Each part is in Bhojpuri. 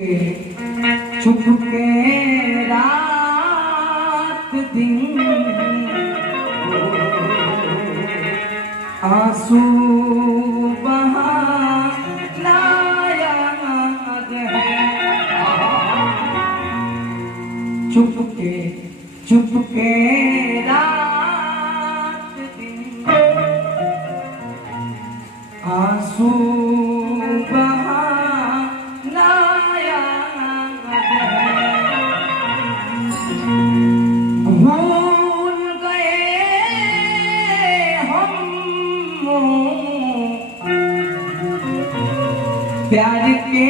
छुप के रात दिन आंसू बहाना याद है। छुप के रात दिन आंसू प्यार के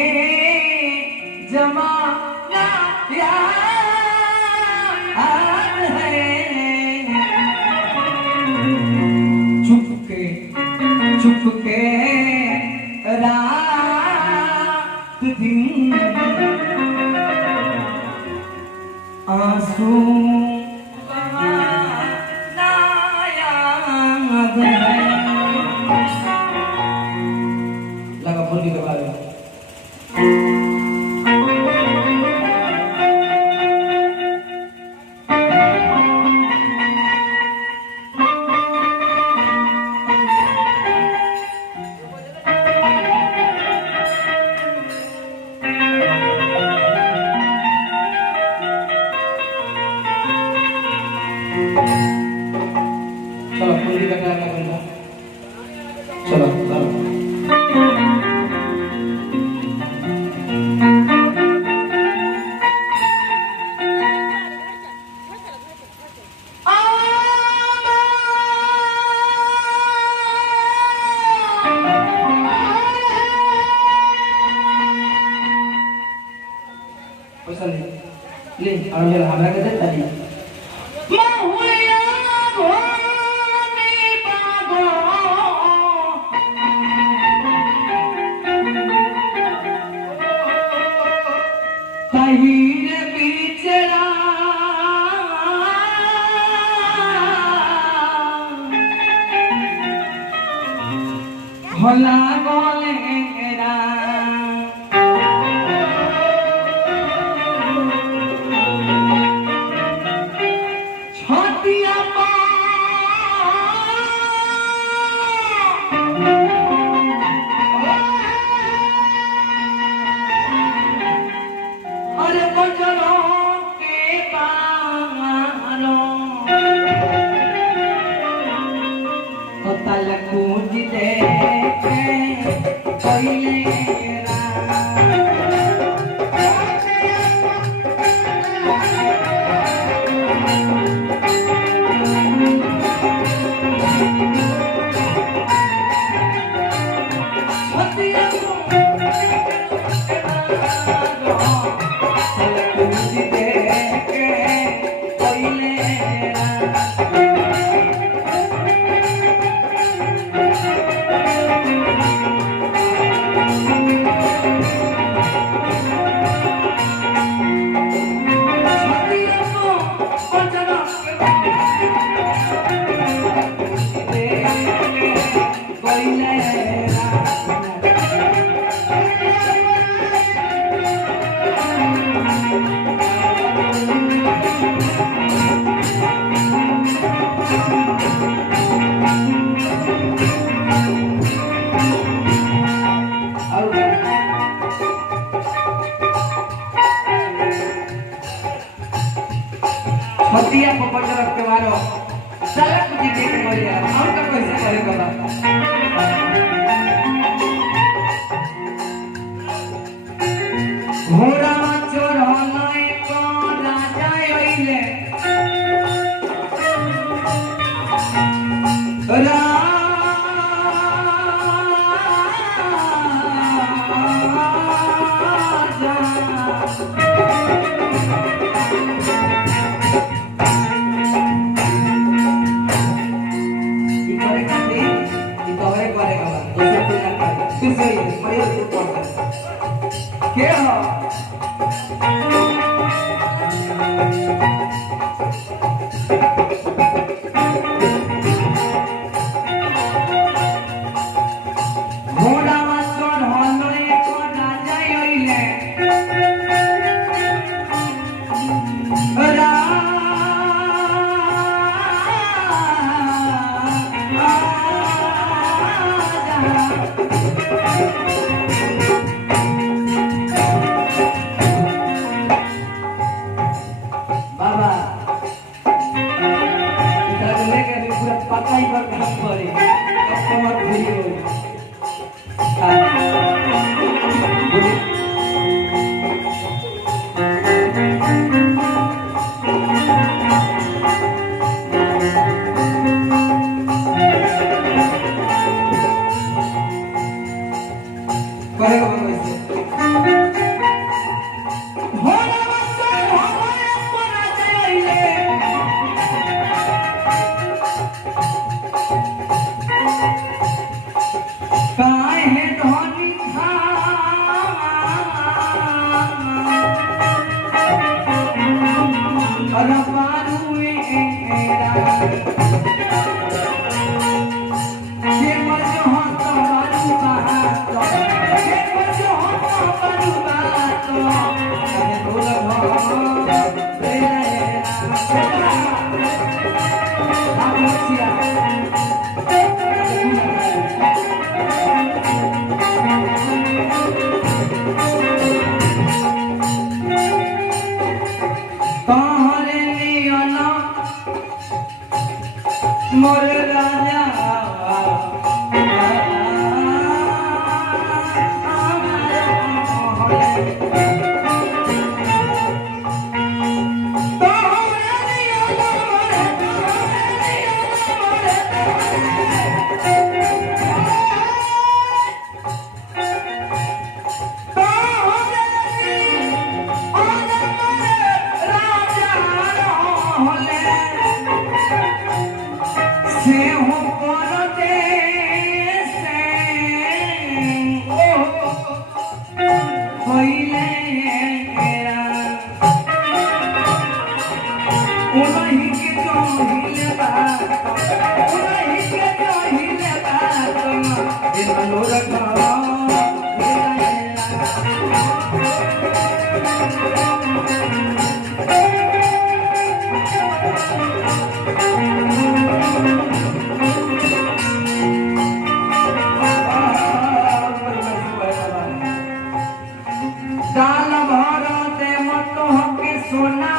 जमाना याद है। छुप के रात दिन आंसू बहाना याद है। लगा बोल के बारे में चलो पूरी का क्या करना। चलो पैसा ले और मेरा हमरा के दे ताली भोला बोलेरा छतिया अरे बजरों के पारो तो तलकू दे छतिया को पकड़ के मारो सड़क जी के बोलिया हम का कैसे करे बाबा घोड़ा चढ़नाए को राजा आइले घोड़ा चढ़ दाल भर दे मत हो कि सोना